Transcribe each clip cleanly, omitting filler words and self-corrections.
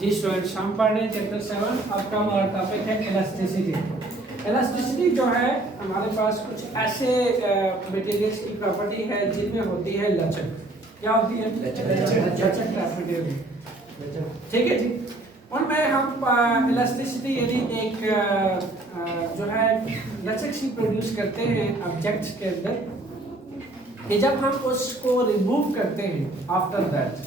जी students, हम पढ़ रहे हैं चैप्टर 7। आपका हमारा टॉपिक है इलास्टिसिटी। इलास्टिसिटी जो है हमारे पास कुछ ऐसे मटेरियल्स की प्रॉपर्टी है जिनमें होती है लचक। क्या होती है? लचक प्रॉपर्टी। ठीक है जी। उनमें हम इलास्टिसिटी यानी एक जो है लचक सी प्रोड्यूस करते हैं ऑब्जेक्ट्स के अंदर कि जब हम उसको रिमूव करते हैं आफ्टर दैट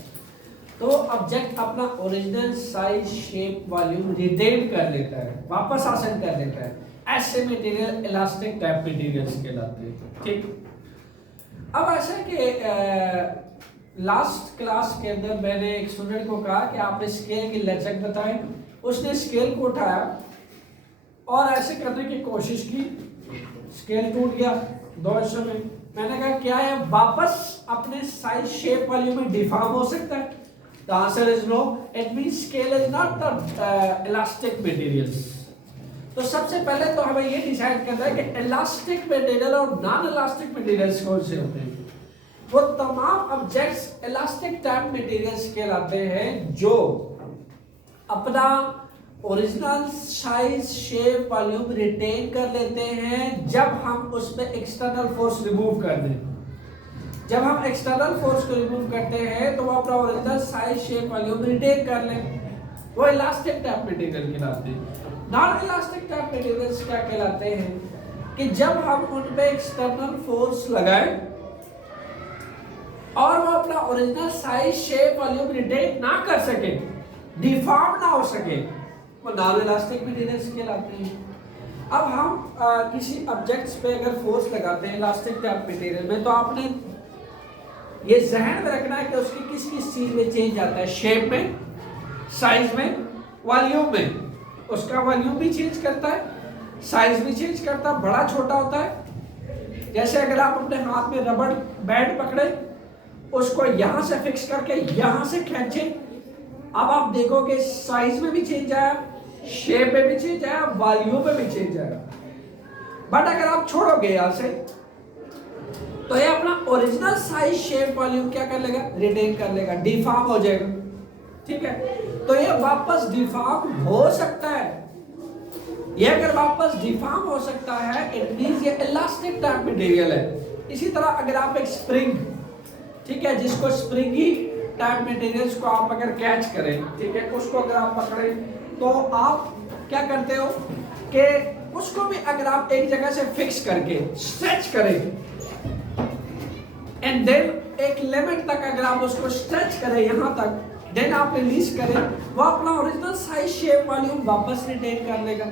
तो ऑब्जेक्ट अपना original size shape volume retain कर लेता है, वापस हासिल कर लेता है। ऐसे मटेरियल इलास्टिक टाइप मटेरियल्स कहलाते हैं। ठीक। अब ऐसा कि लास्ट क्लास के अंदर मैंने एक स्टूडेंट को कहा कि आपने स्केल की लचक बताएं। उसने स्केल को उठाया और ऐसे करने की कोशिश की, स्केल टूट गया दो हिस्सों में। मैंने कहा क्या है वापस अपने साइज शेप वॉल्यूम में डिफॉर्म हो सकता है? The answer is no. It means scale is not the elastic materials. तो सबसे पहले तो हमें ये डिसाइड करना है कि इलास्टिक मटेरियल और नॉन इलास्टिक मटेरियल्स कौन से होते हैं। वो तमाम ऑब्जेक्ट्स इलास्टिक टाइप मटेरियल्स कहलाते हैं जो अपना original size shape volume retain कर लेते हैं जब हम उसमें एक्सटर्नल फोर्स रिमूव कर दें। जब हम एक्सटर्नल फोर्स को रिमूव करते हैं तो वो अपना original size shape volume retain कर लें, वो इलास्टिक टाइप मटेरियल कहलाते हैं। नॉन इलास्टिक टाइप मटेरियल्स क्या कहलाते हैं कि जब हम उन पे एक्सटर्नल फोर्स लगाएं और वो अपना original size shape volume retain ना कर सके, डिफॉर्म ना हो सके, वो नॉन इलास्टिक मटेरियल्स कहलाते हैं। अब हम किसी ऑब्जेक्ट्स पे अगर फोर्स लगाते हैं इलास्टिक टाइप मटेरियल में, तो आपने ये जहन में रखना है कि उसकी किस किस चीज में चेंज आता है, शेप में, साइज में, वॉल्यूम में। उसका वॉल्यूम भी चेंज करता है, साइज भी चेंज करता है, बड़ा छोटा होता है। जैसे अगर आप अपने हाथ में रबड़ बैंड पकड़े, उसको यहां से फिक्स करके यहां से खींचे, अब आप देखोगे साइज में भी चेंज आया, शेप में भी चेंज आया, वॉल्यूम में भी चेंज आया। बट अगर आप छोड़ोगे यहां से तो ये अपना ओरिजिनल साइज शेप वॉल्यूम क्या कर लेगा? रिटेन कर लेगा, डिफॉर्म हो जाएगा। ठीक है, तो ये वापस डिफॉर्म हो सकता है। ये अगर वापस डिफॉर्म हो सकता है इट मींस ये इलास्टिक टाइप मटेरियल है। इसी तरह अगर आप एक स्प्रिंग, ठीक है, जिसको स्प्रिंगी टाइप मटेरियल्स को आप अगर कैच करें, ठीक है, उसको अगर आप पकड़ें तो आप क्या करते हो कि उसको भी अगर आप एक जगह से फिक्स करके स्ट्रेच करें एंड देन एक लिमिट तक अगर आप उसको स्ट्रेच करें यहां तक, देन आप रिलीज करें, वो अपना ओरिजिनल साइज शेप वॉल्यूम वापस रिटेन कर लेगा।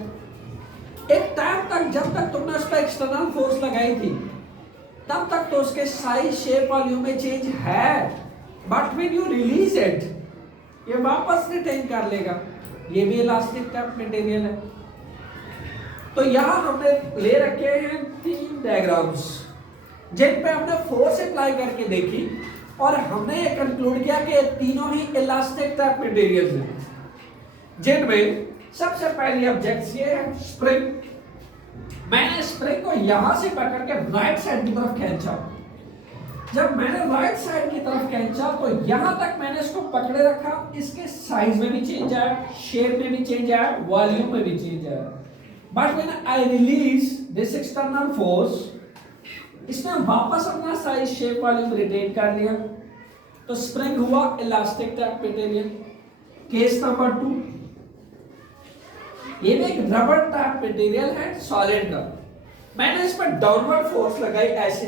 एक टाइम तक जब तक तुमने उस पर एक्सटर्नल फोर्स लगाई थी तब तक तो उसके साइज शेप वॉल्यूम में चेंज है, but when you release it ये वापस रिटेन कर लेगा। ये भी इलास्टिक टाइप मटेरियल है। तो यहां हमने ले रखे हैं 3 डायग्राम्स जिन पे हमने फोर्स अप्लाई करके देखी और हमने ये कंक्लूड किया कि तीनों ही इलास्टिक टाइप मटेरियल्स हैं, जिनमें सबसे पहली ऑब्जेक्ट्स ये है स्प्रिंग। मैंने स्प्रिंग को यहां से पकड़ के राइट साइड की तरफ खींचा। जब मैंने राइट साइड की तरफ खींचा तो यहां तक मैंने इसको पकड़े रखा, इसके साइज में भी चेंज आया, शेप में भी चेंज आया, वॉल्यूम में भी चेंज आया। But when I release this external force, इसने वापस अपना साइज शेप वॉल्यूम रिटेन कर लिया, तो स्प्रिंग हुआ elastic type material. Case number 2, ये भी एक रबर टाइप मटेरियल है सॉलिड का। मैंने इस पर डाउनवर्ड फोर्स लगाई ऐसे,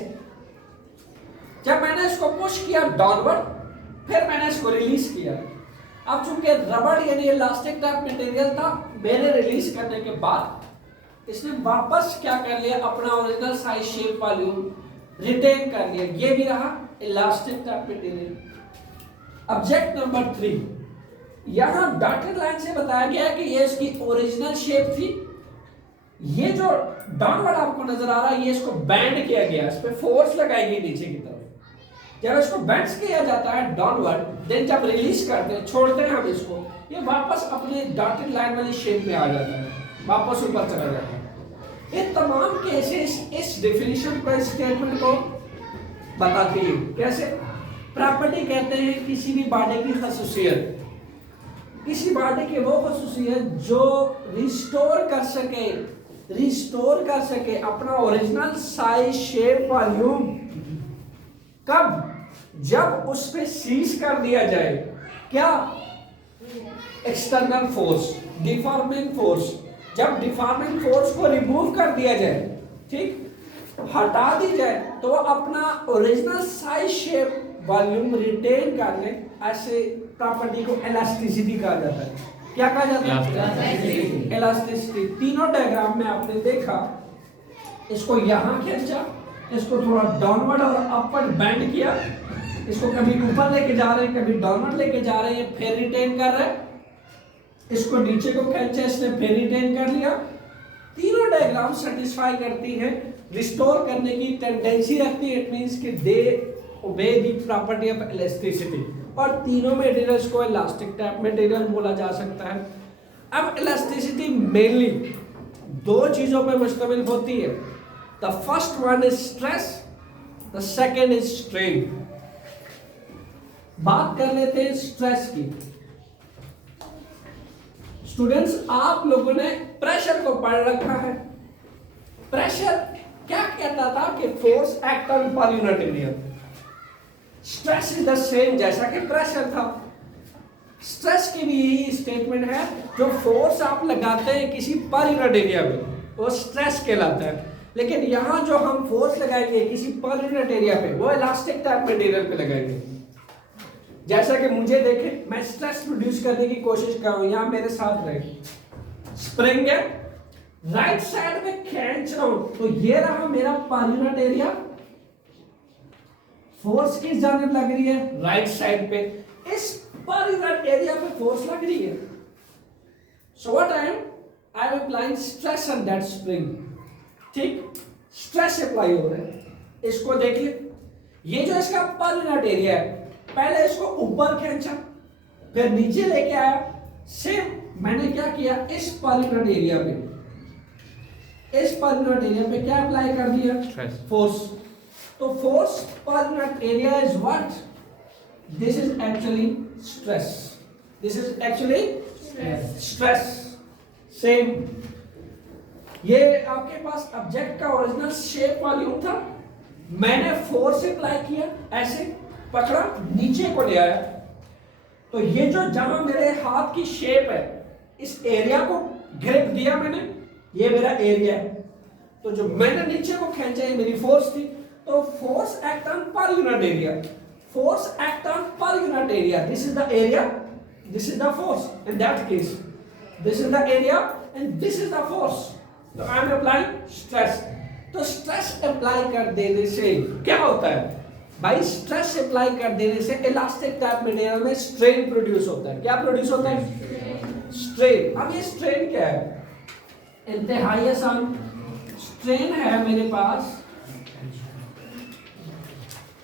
जब मैंने इसको पुश किया डाउनवर्ड, फिर मैंने इसको रिलीज किया। अब चूंकि रबर यानी इलास्टिक टाइप मटेरियल था, मैंने रिलीज करने के बाद इसने वापस क्या कर लिया? अपना original size shape volume retain कर लिया। ये भी रहा elastic type material. Object number 3, यहां डॉटेड लाइन से बताया गया है कि ये इसकी ओरिजिनल शेप थी। ये जो डाउनवर्ड आपको नजर आ रहा है, ये इसको बैंड किया गया, इस पे फोर्स लगाई गई नीचे की तरफ। जब इसको बैंड किया जाता है डाउनवर्ड, देन जब रिलीज करते हैं, छोड़ते हैं हम इसको, ये वापस अपने डॉटेड लाइन वाली शेप में आ जाता है, वापस ऊपर चला जाता है। ये तमाम केसेस इस डेफिनेशन को, इस स्टेटमेंट को बताती है। कैसे? प्रॉपर्टी कहते हैं किसी भी बॉडी की खसूसियत। किसी बॉडी की वो खसूसियत जो रिस्टोर कर सके अपना ओरिजिनल साइज, शेप, वॉल्यूम। कब? जब उस पे सीज कर दिया जाए क्या? External force, deforming force. जब डिफॉर्मिंग फोर्स को रिमूव कर दिया जाए, ठीक, हटा दी जाए, तो अपना original size, shape, volume retain कर ले। ऐसे प्रॉपर्टी को इलास्टिसिटी कहा जाता है। क्या कहा जाता है? इलास्टिसिटी। तीनों डायग्राम में आपने देखा, इसको यहां खींचा, इसको थोड़ा डाउनवर्ड और अपवर्ड बेंड किया, इसको कभी ऊपर लेके जा रहे हैं, कभी डाउनवर्ड लेके जा रहे हैं, फिर रिटेन कर रहे हैं, इसको नीचे को खींचा, इसने फिर रिटेन कर लिया। तीनों डायग्राम सेटिस्फाई करती है, रिस्टोर करने की टेंडेंसी रखती है। इट मींस कि दे obey the property of elasticity. और तीनों मटेरियल्स को इलास्टिक टाइप मटेरियल बोला जा सकता है। अब इलास्टिसिटी मेनली दो चीजों पर मुश्तमिल होती है। The first one is stress, the second is strain. बात कर लेते हैं स्ट्रेस की। स्टूडेंट्स, आप लोगों ने प्रेशर को पढ़ रखा है। प्रेशर क्या कहता था कि force act on per unit area. Stress is the same जैसा कि प्रेशर था। स्ट्रेस की भी यही स्टेटमेंट है, जो फोर्स आप लगाते हैं किसी पर यूनिट एरिया पे वो स्ट्रेस कहलाता है। लेकिन यहां जो हम फोर्स लगाएंगे किसी पर यूनिट एरिया पे वो इलास्टिक टाइप मटेरियल पे लगाएंगे। जैसा कि मुझे देखें, मैं स्ट्रेस प्रोड्यूस करने की कोशिश कर रहा हूं, यहां मेरे साथ रहे, स्प्रिंग है, राइट साइड में खींच रहा हूं, तो ये रहा मेरा पर यूनिट एरिया। फोर्स किस जानिब लग रही है? राइट साइड पे। इस पर यूनिट एरिया पे फोर्स लग रही है। So what I am applying stress on that spring. ठीक, स्ट्रेस अप्लाई हो रहा है। इसको देखिए, ये जो इसका पर यूनिट एरिया है, पहले इसको ऊपर खींचा, फिर नीचे लेके आया। सेम मैंने क्या किया, इस पर यूनिट एरिया पे, इस पर यूनिट एरिया पे क्या अप्लाई कर दिया? फोर्स। तो फोर्स पर unit area is what? This is actually stress. This is actually stress. Same, ये आपके पास ऑब्जेक्ट का ओरिजिनल शेप वॉल्यूम था, मैंने फोर्स अप्लाई किया, ऐसे पकड़ा, नीचे को ले आया, तो ये जो जहां मेरे हाथ की शेप है, इस एरिया को ग्रिप दिया मैंने, ये मेरा एरिया है, तो जो मैंने नीचे को खींचा ये मेरी फोर्स थी। तो force act on per unit area, force act on per unit area. This is the area, this is the force. In that case this is the area and this is the force. तो आई am applying stress. तो stress apply कर देने से क्या होता है भाई? Stress apply कर देने से इलास्टिक टाइप मटेरियल में स्ट्रेन प्रोड्यूस होता है। क्या प्रोड्यूस होता है? स्ट्रेन। अब ये स्ट्रेन क्या है? इंतहाई आसान। स्ट्रेन है मेरे पास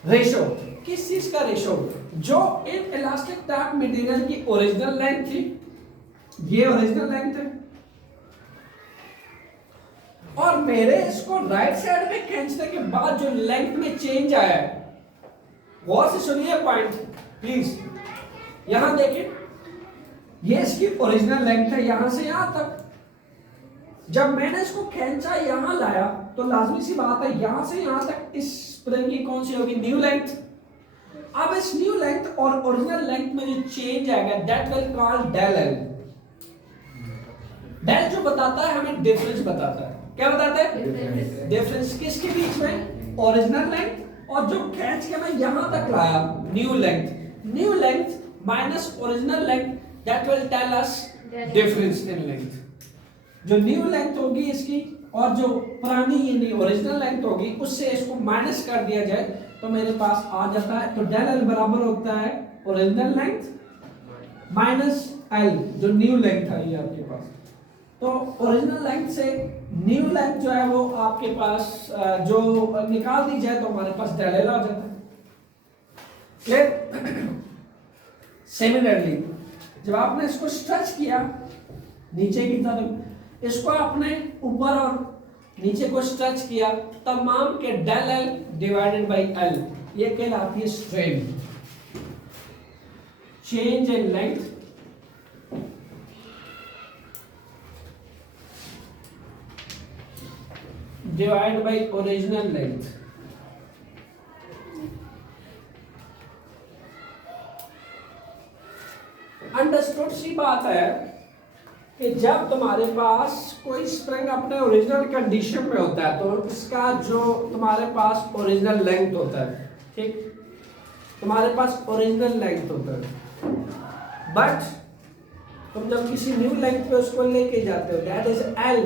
रेशो। किस चीज का रेशो? जो इन इलास्टिक टाइप मटेरियल की ओरिजिनल लेंथ थी, ये ओरिजिनल लेंथ है, और मेरे इसको राइट साइड में खींचने के बाद जो लेंथ में चेंज आया है, गौर से सुनिए पॉइंट प्लीज। यहां देखिए, ये इसकी ओरिजिनल लेंथ है यहां से यहां तक। जब मैंने इसको खींचा यहां लाया, तो लाजमी सी बात है यहां से यहां तक इस स्प्रिंग की कौन सी होगी? New length. अब इस न्यू लेंथ और ओरिजिनल लेंथ में जो चेंज आएगा, that will call del L. Del जो बताता है हमें डिफरेंस बताता है। क्या बताता है? डिफरेंस किसके बीच में? ओरिजिनल लेंथ और जो खींच के मैं यहां तक लाया, new length. New length minus original length, that will tell us difference in length. जो न्यू लेंथ होगी इसकी और जो पुरानी यानी ओरिजिनल लेंथ होगी, उससे इसको माइनस कर दिया जाए तो मेरे पास आ जाता है। तो डेल एल बराबर होता है ओरिजिनल लेंथ माइनस एल, जो न्यू लेंथ है ये आपके पास। तो ओरिजिनल लेंथ से न्यू लेंथ जो है वो आपके पास जो निकाल दी जाए तो हमारे पास डेल एल आ जाता है। क्लियर? सिमिलरली जब आपने इसको स्ट्रेच किया नीचे की तरफ, इसको आपने ऊपर और नीचे को स्ट्रेच किया, तमाम के del L divided by L, ये कहलाती है strain. Change in length divide by original length. Understood सी बात है कि जब तुम्हारे पास कोई स्प्रिंग अपने ओरिजिनल कंडीशन में होता है तो इसका जो तुम्हारे पास ओरिजिनल लेंथ होता है, ठीक, तुम्हारे पास ओरिजिनल लेंथ होता है, बट तुम जब किसी न्यू लेंथ पे उसको लेके जाते हो, दैट इज एल,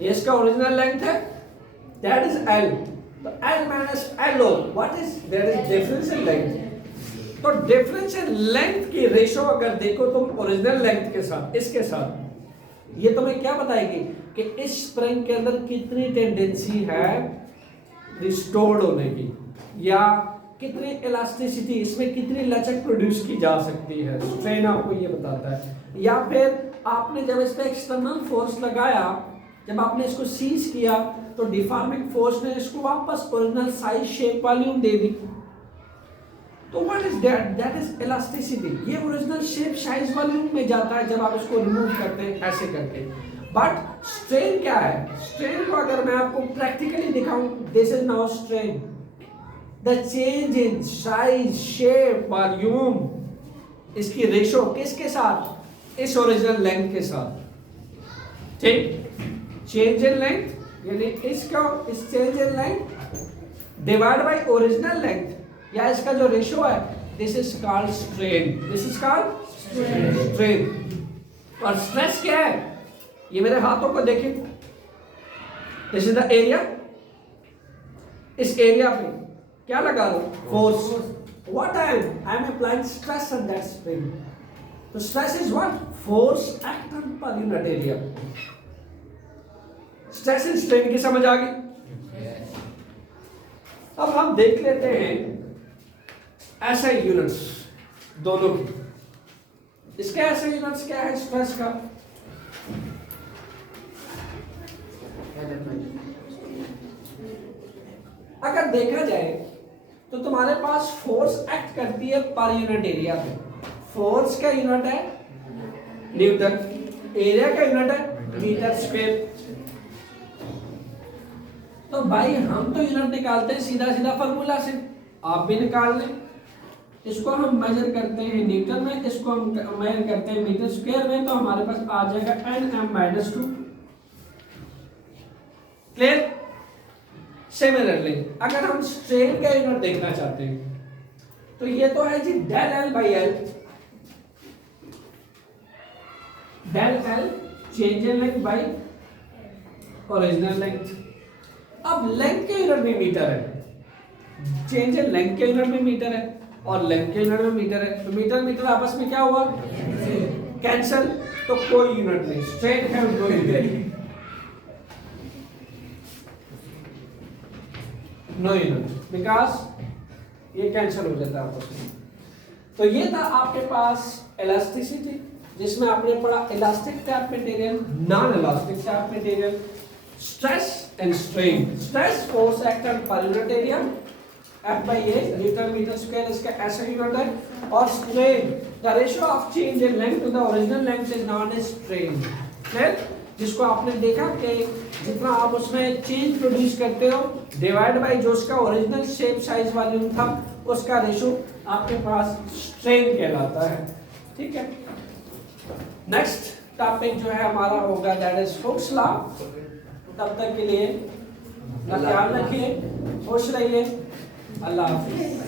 ये इसका ओरिजिनल लेंथ है, दैट इज एल, तो L minus L O, what is that is difference in length. तो डिफरेंस इन लेंथ की रेशो अगर देखो तुम ओरिजिनल लेंथ के साथ, इसके साथ, ये तुम्हें क्या बताएगी कि इस स्प्रिंग के अंदर कितनी टेंडेंसी है रिस्टोर्ड होने की, या कितनी इलास्टिसिटी, इसमें कितनी लचक प्रोड्यूस की जा सकती है, स्ट्रेन आपको ये बताता है। या फिर आपने जब इस पे एक्सटर्नल फोर्स लगाया, जब आपने इसको सीज किया तो डिफॉर्मिंग फोर्स ने इसको वापस ओरिजिनल साइज शेप वॉल्यूम दे दी, तो what is that, that is elasticity. ये ओरिजिनल शेप साइज वॉल्यूम में जाता है जब आप इसको रिमूव करते हैं ऐसे करके। बट स्ट्रेन क्या है, स्ट्रेन को अगर मैं आपको प्रैक्टिकली दिखाऊं, this is now strain, the change in size shape volume, इसकी रेशो किसके साथ, इस ओरिजिनल लेंथ के साथ, ठीक, चेंज इन लेंथ यानी इसका इस change in length divide by original length, या इसका जो रेशो है, this is called strain, this is called strain. और स्ट्रेस क्या है, ये मेरे हाथों को देखें, दिस इज द एरिया, इस एरिया पे क्या लगा रहा हूं, force, what I am applying stress on that spring, तो stress is what, force act on per unit area. Stress and strain की समझ आ गई। अब हम देख लेते हैं ऐसे यूनिट्स दोनों की, इसके ऐसे यूनिट्स क्या है स्ट्रेस का, अगर देखा जाए तो तुम्हारे पास फोर्स एक्ट करती है पर यूनिट एरिया पे, फोर्स का यूनिट है न्यूटन, एरिया का यूनिट है मीटर स्क्वायर। तो भाई हम तो यूनिट निकालते हैं सीधा सीधा फार्मूला से, आप भी निकाल लें, इसको हम मेजर करते हैं न्यूटन में, इसको हम मेजर करते हैं मीटर स्क्वायर में, तो हमारे पास आ जाएगा nm-2। क्लियर। सिमिलरली अगर हम स्ट्रेन का यूनिट देखना चाहते हैं तो ये तो है जी del L by L, del L change in length by original length. अब लेंथ के यूनिट भी मीटर है, चेंज इन लेंथ के यूनिट भी मीटर है और लेंथ के यूनिट में मीटर है, तो मीटर मीटर आपस में क्या हुआ, कैंसल, तो कोई यूनिट नहीं, स्ट्रेट है दो यूनिट, नो यूनिट, बिकॉज ये कैंसल हो जाता है आपस में। तो ये था आपके पास इलास्टिसिटी, जिसमें आपने पढ़ा elastic type material, non elastic type material, stress and strain. Stress force act on per unit area, F by A newton metre square इसका ऐसा यूनिट है, और strain the ratio of change in length to the original length is known as strain. Clear, जिसको आपने देखा कि जितना आप उसमें चेंज प्रोड्यूस करते हो डिवाइड बाय जो उसका ओरिजिनल शेप साइज वॉल्यूम था, उसका रेशियो आपके पास स्ट्रेन कहलाता है। ठीक है, नेक्स्ट टॉपिक जो है हमारा होगा दैट इज हुक्स लॉ। तब तक के लिए ख्याल रखिए, खुश रहिए, अल्लाह हाफिज़।